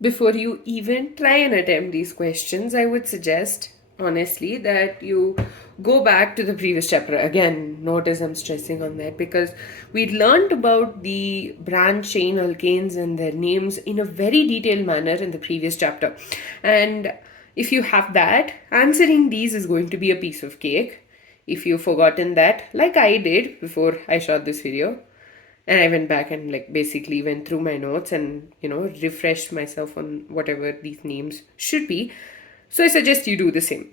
before you even try and attempt these questions, I would suggest, honestly, that you go back to the previous chapter. Again, notice I'm stressing on that because we learned about the branch chain alkanes and their names in a very detailed manner in the previous chapter. And if you have that, answering these is going to be a piece of cake. If you've forgotten that, like I did before I shot this video, and I went back and like basically went through my notes and refreshed myself on whatever these names should be. So I suggest you do the same.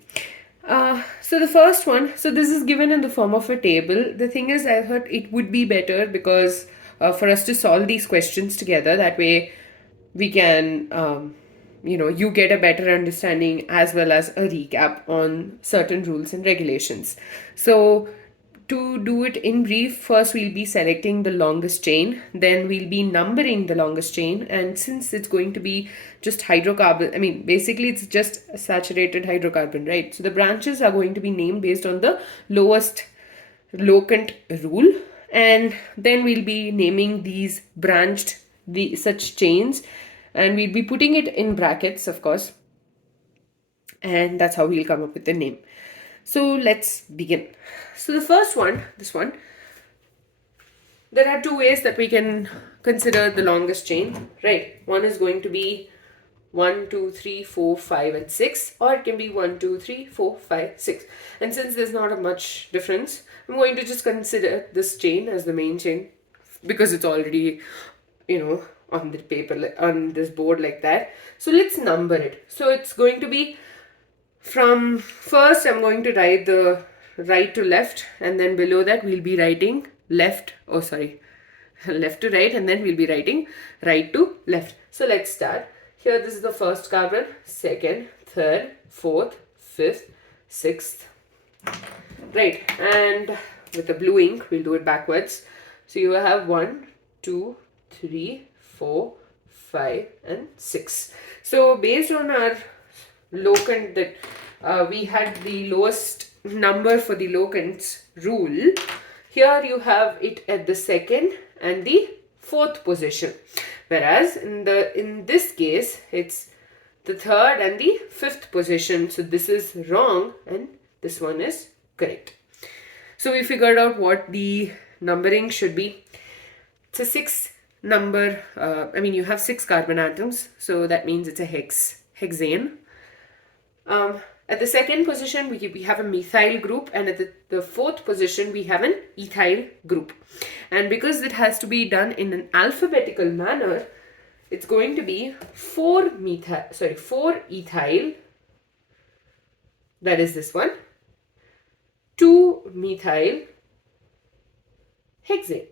So the first one, so this is given in the form of a table. The thing is, I thought it would be better because for us to solve these questions together, that way we can you get a better understanding as well as a recap on certain rules and regulations. So to do it in brief, first we'll be selecting the longest chain, then we'll be numbering the longest chain, and since it's going to be just hydrocarbon, I mean basically it's just a saturated hydrocarbon, right? So the branches are going to be named based on the lowest locant rule, and then we'll be naming these branched such chains, and we'll be putting it in brackets, of course, and that's how we'll come up with the name. So let's begin. So the first one, this one, there are two ways that we can consider the longest chain, right? One is going to be 1, 2, 3, 4, 5, and 6, or it can be 1, 2, 3, 4, 5, 6. And since there's not a much difference, I'm going to just consider this chain as the main chain because it's already, on the paper, on this board like that. So let's number it. So it's going to be from first, I'm going to write the right to left, and then below that we'll be writing left to right, and then we'll be writing right to left. So let's start. Here, this is the first carbon, second, third, fourth, fifth, sixth. Right, and with the blue ink, we'll do it backwards. So you have 1, 2, 3, 4, 5, and 6. So based on our locant that we had the lowest number for the locants rule, here you have it at the second and the fourth position, whereas in this case it's the third and the fifth position. So this is wrong and this one is correct. So we figured out what the numbering should be. It's a 6 number, you have 6 carbon atoms, so that means it's a hexane. At the second position, we have a methyl group, and at the fourth position, we have an ethyl group. And because it has to be done in an alphabetical manner, it's going to be 4 ethyl, that is this one, 2 methyl hexane.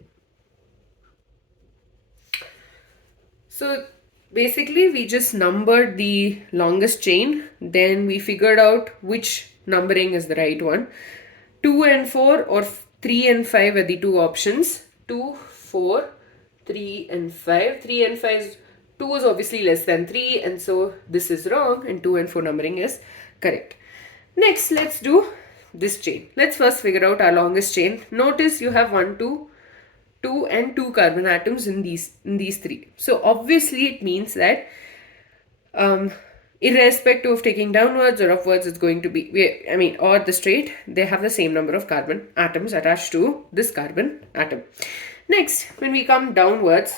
So basically, we just numbered the longest chain, then we figured out which numbering is the right one. 2 and 4 or 3 and 5 are the two options. 2, 4, 3 and 5. 3 and 5, 2 is obviously less than 3, and so this is wrong, and 2 and 4 numbering is correct. Next, let's do this chain. Let's first figure out our longest chain. Notice you have 1, 2 and 2 carbon atoms in these 3. So obviously it means that irrespective of taking downwards or upwards, it's going to be, or the straight, they have the same number of carbon atoms attached to this carbon atom. Next, when we come downwards,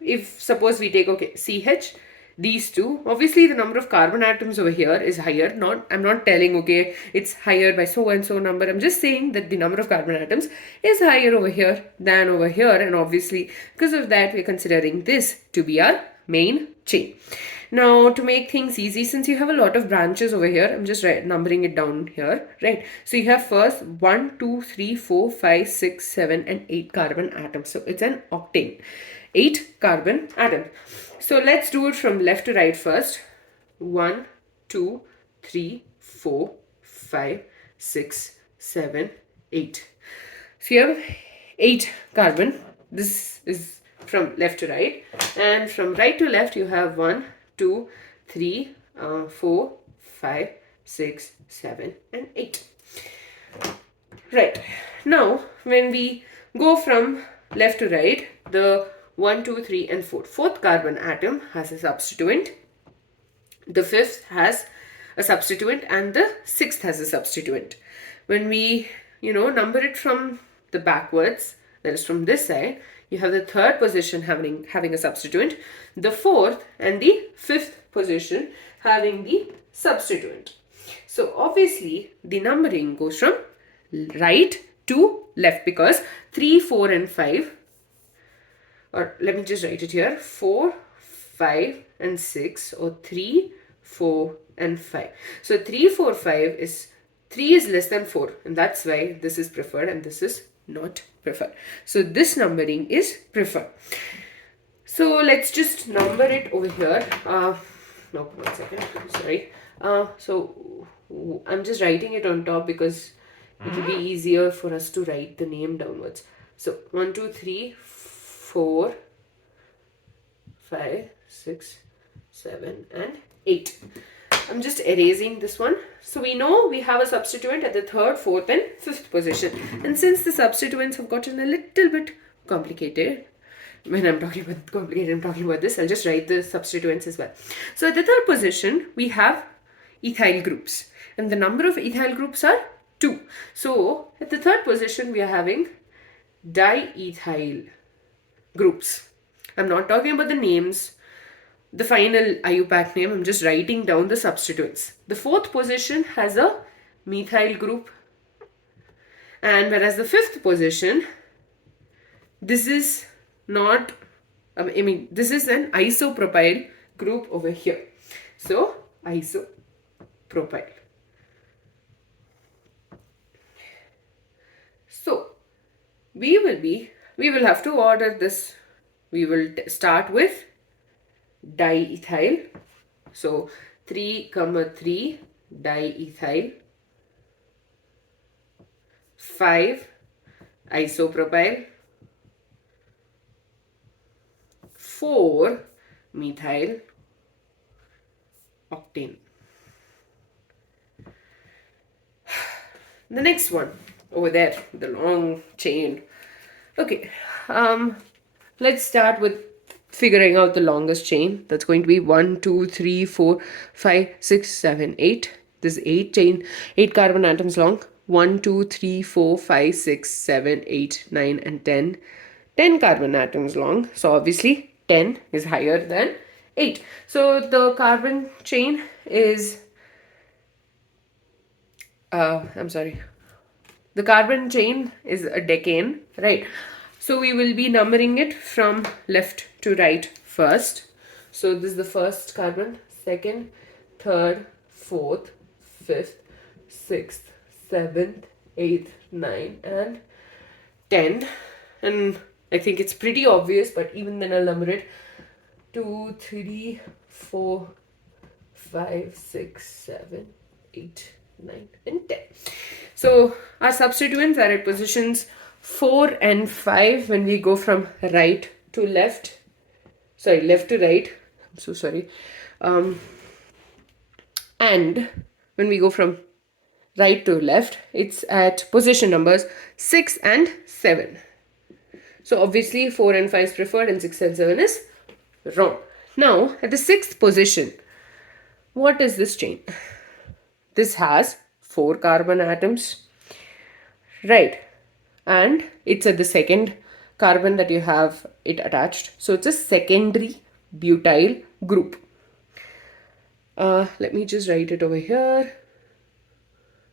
if suppose we take, CH, these two, obviously the number of carbon atoms over here is higher. I'm not telling, it's higher by so and so number. I'm just saying that the number of carbon atoms is higher over here than over here. And obviously, because of that, we're considering this to be our main chain. Now, to make things easy, since you have a lot of branches over here, I'm just numbering it down here, right? So you have first 1, 2, 3, 4, 5, 6, 7, and 8 carbon atoms. So it's an octane. 8 carbon atoms. So let's do it from left to right first. 1, 2, 3, 4, 5, 6, 7, 8. So you have 8 carbon. This is from left to right. And from right to left, you have 1, 2, 3, 4, 5, 6, 7, and 8. Right. Now, when we go from left to right, the 1, 2, 3, and 4. Fourth carbon atom has a substituent The fifth has a substituent and the sixth has a substituent. When we, number it from the backwards, that is from this side, you have the third position having a substituent, the fourth and the fifth position having the substituent. So obviously the numbering goes from right to left, because 3, 4 and 5, or let me just write it here, 4, 5 and 6, or 3, 4 and 5. So 3, 4, 5 is 3 is less than 4, and that's why this is preferred and this is not preferred. So this numbering is preferred. So let's just number it over here. No, 1 second, sorry. So I'm just writing it on top because it will be easier for us to write the name downwards. So 1, 2, 3, 4, 5, 6, 7 and 8. I'm just erasing this one. So we know we have a substituent at the third, fourth and fifth position. And since the substituents have gotten a little bit complicated, when I'm talking about complicated, I'm talking about this, I'll just write the substituents as well. So at the third position, we have ethyl groups. And the number of ethyl groups are 2. So at the third position, we are having diethyl groups. I'm not talking about the names, the final IUPAC name, I'm just writing down the substituents. The fourth position has a methyl group, and whereas the fifth position, this is not, this is an isopropyl group over here. So isopropyl. So we will have to order this. We will start with diethyl. So 3, 3 diethyl, 5 isopropyl, 4 methyl octane. The next one over there, the long chain. Okay, let's start with figuring out the longest chain. That's going to be 1, 2, 3, 4, 5, 6, 7, 8. This is 8 carbon atoms long. 1, 2, 3, 4, 5, 6, 7, 8, 9 and 10. 10 carbon atoms long. So obviously 10 is higher than 8. So the carbon chain is, the carbon chain is a decane, right? So we will be numbering it from left to right first. So this is the first carbon, second, third, fourth, fifth, sixth, seventh, eighth, 9 and 10. And I think it's pretty obvious, but even then I'll number it. 2, 3, 4, 5, 6, 7, 8, 9 and 10. So our substituents are at positions 4 and 5 when we go from right to left. Sorry, left to right. I'm so sorry. And when we go from right to left, it's at position numbers 6 and 7. So obviously 4 and 5 is preferred and 6 and 7 is wrong. Now at the 6th position, what is this chain? This has 4 carbon atoms, right? And it's at the second carbon that you have it attached. So it's a secondary butyl group. Let me just write it over here.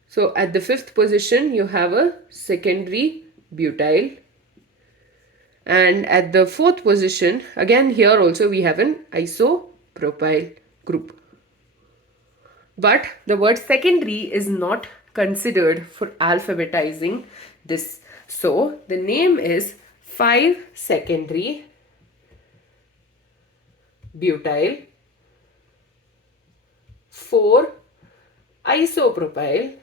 So at the 5th position, you have a secondary butyl. And at the 4th position, again here also we have an isopropyl group. But the word secondary is not considered for alphabetizing this. So the name is 5 secondary butyl, 4 isopropyl,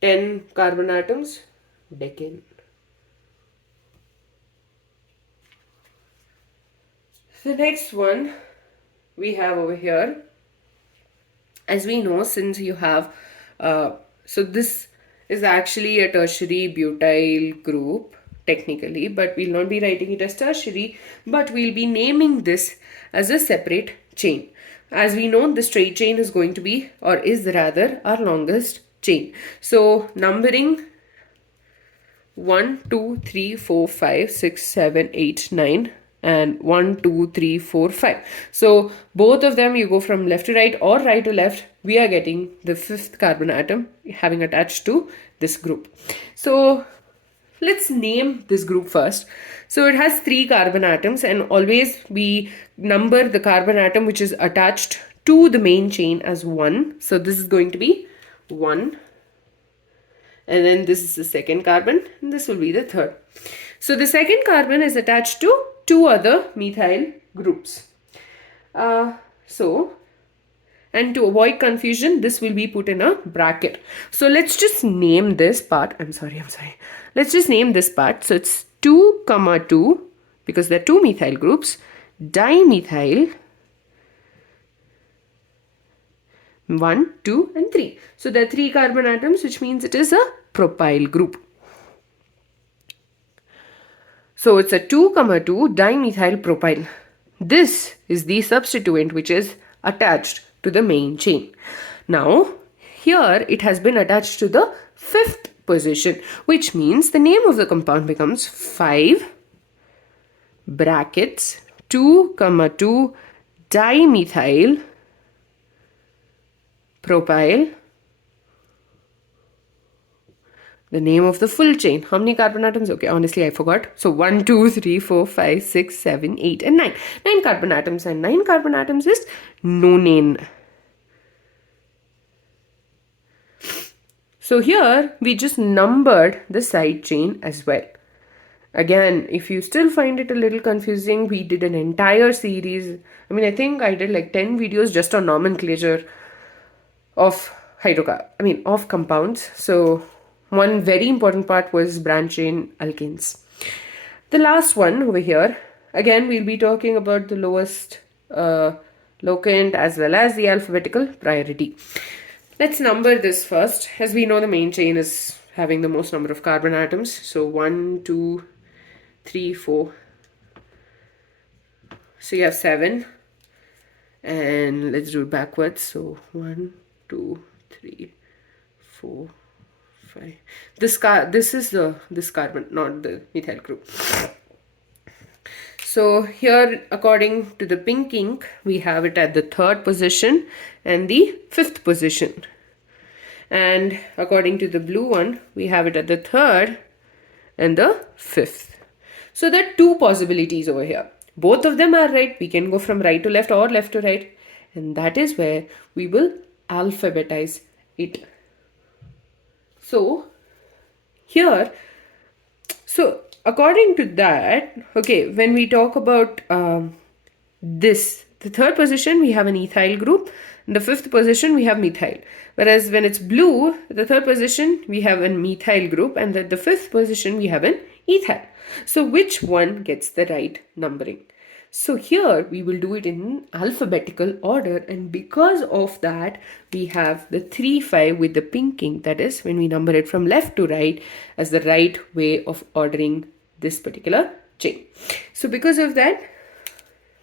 10 carbon atoms, decane. The next one we have over here, as we know, since you have, so this is actually a tertiary butyl group, technically, but we'll not be writing it as tertiary, but we'll be naming this as a separate chain. As we know, the straight chain is going to be, or is rather, our longest chain. So numbering 1, 2, 3, 4, 5, 6, 7, 8, 9 and 1, 2, 3, 4, 5. So both of them, you go from left to right or right to left, we are getting the 5th carbon atom having attached to this group. So let's name this group first. So it has 3 carbon atoms, and always we number the carbon atom which is attached to the main chain as 1. So this is going to be 1. And then this is the second carbon, and this will be the third. So the second carbon is attached to 2 other methyl groups. And to avoid confusion, this will be put in a bracket. So let's just name this part. I'm sorry. Let's just name this part. So it's 2, 2, because there are 2 methyl groups, dimethyl 1, 2 and 3. So there are 3 carbon atoms, which means it is a propyl group. So it's a 2, 2 dimethyl propyl. This is the substituent which is attached to the main chain. Now here it has been attached to the 5th position, which means the name of the compound becomes 5 brackets 2, 2 dimethyl propyl, the name of the full chain. How many carbon atoms? Okay, honestly, I forgot. So 1, 2, 3, 4, 5, 6, 7, 8, and 9. 9 carbon atoms, and 9 carbon atoms is nonane. So here we just numbered the side chain as well. Again, if you still find it a little confusing, we did an entire series. I think I did like 10 videos just on nomenclature of of compounds. So one very important part was branch chain alkanes. The last one over here, again we'll be talking about the lowest locant as well as the alphabetical priority. Let's number this first. As we know, the main chain is having the most number of carbon atoms. So 1, 2, 3, 4. So you have 7. And let's do it backwards. So 1, 2, 3, 4, 5. This is this carbon, not the methyl group. So here, according to the pink ink, we have it at the 3rd position and the 5th position. And according to the blue one, we have it at the 3rd and the 5th. So there are 2 possibilities over here. Both of them are right. We can go from right to left or left to right. And that is where we will alphabetize it. So here, according to that, okay, when we talk about the 3rd position, we have an ethyl group. In the 5th position, we have methyl. Whereas when it's blue, the 3rd position, we have a methyl group, and at the 5th position, we have an ethyl. So which one gets the right numbering? So here we will do it in alphabetical order, and because of that we have the 3, 5 with the pink ink, that is when we number it from left to right as the right way of ordering this particular chain. So because of that,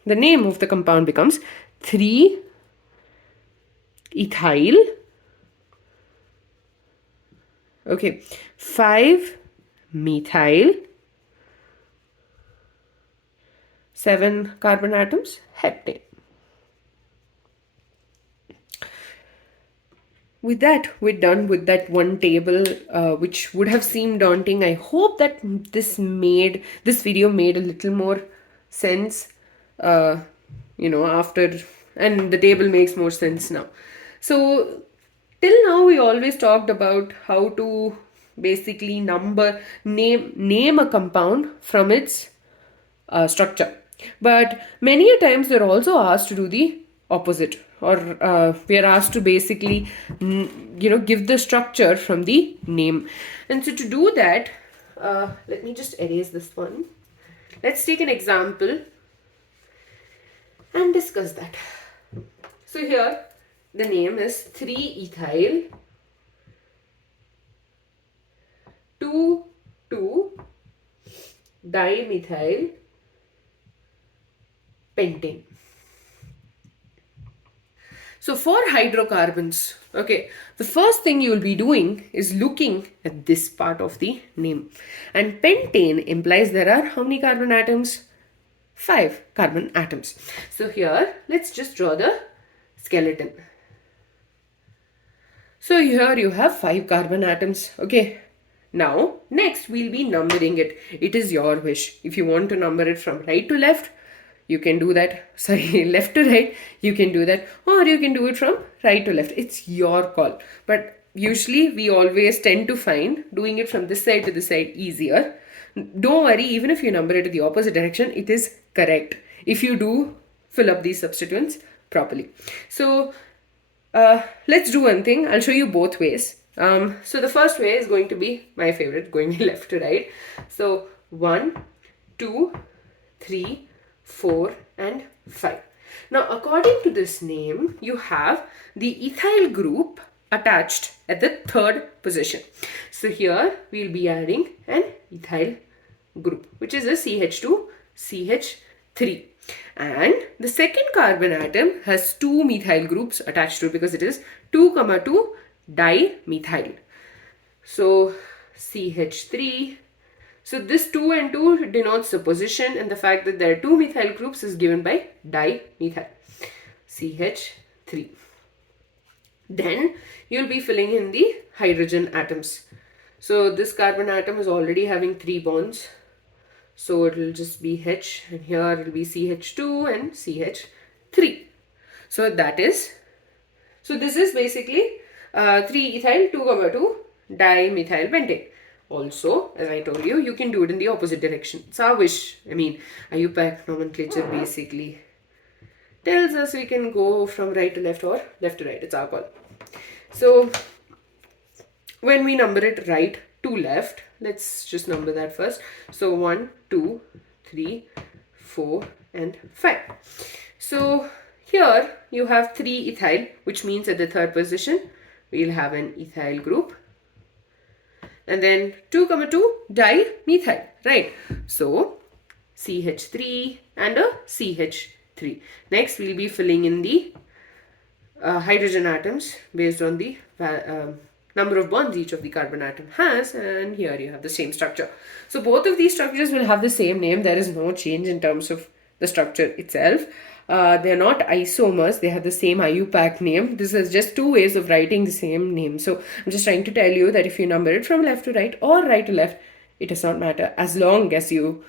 the name of the compound becomes 3 ethyl, okay, 5 methyl, 7 carbon atoms, heptane. With that, we're done with that one table, which would have seemed daunting. I hope that this video made a little more sense, after, and the table makes more sense now. So till now, we always talked about how to basically name a compound from its structure. But many a times they're also asked to do the opposite, or we are asked to basically give the structure from the name. And so to do that, let me just erase this one. Let's take an example and discuss that. So here the name is 3-ethyl 2,2 dimethyl pentane. So for hydrocarbons, okay, the first thing you will be doing is looking at this part of the name. And pentane implies there are how many carbon atoms? 5 carbon atoms. So here, let's just draw the skeleton. So here you have 5 carbon atoms, okay. Now, next we'll be numbering it. It is your wish. If you want to number it from right to left, you can do that. Sorry, left to right, you can do that. Or you can do it from right to left. It's your call. But usually we always tend to find doing it from this side to this side easier. Don't worry, even if you number it in the opposite direction, it is correct. If you do fill up these substituents properly. So, let's do one thing. I'll show you both ways. So the first way is going to be my favorite, going left to right. So 1, 2, 3, 4 and 5. Now according to this name, you have the ethyl group attached at the third position. So here we'll be adding an ethyl group, which is a CH2, CH3. And the second carbon atom has 2 methyl groups attached to it because it is 2,2 dimethyl. So CH3. So this 2 and 2 denotes the position, and the fact that there are 2 methyl groups is given by dimethyl. CH3. Then you'll be filling in the hydrogen atoms. So this carbon atom is already having 3 bonds. So it will just be H, and here it will be CH2 and CH3. So this is basically 3-ethyl 2,2 dimethyl pentane. Also, as I told you, you can do it in the opposite direction. It's our wish. I mean, IUPAC nomenclature basically tells us we can go from right to left or left to right. It's our call. So when we number it right to left, let's just number that first. So 1, 2, 3, 4 and 5. So here you have 3 ethyl, which means at the third position we'll have an ethyl group, and then 2,2 dimethyl, right? So CH3 and a CH3. Next we'll be filling in the hydrogen atoms based on the number of bonds each of the carbon atom has, and here you have the same structure. So both of these structures will have the same name. There is no change in terms of the structure itself. They're not isomers, they have the same IUPAC name. This is just 2 ways of writing the same name. So I'm just trying to tell you that if you number it from left to right or right to left, it does not matter as long as you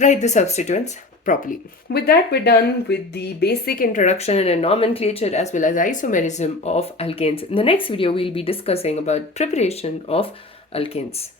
write the substituents properly. With that, we're done with the basic introduction and nomenclature as well as isomerism of alkanes. In the next video, we'll be discussing about preparation of alkanes.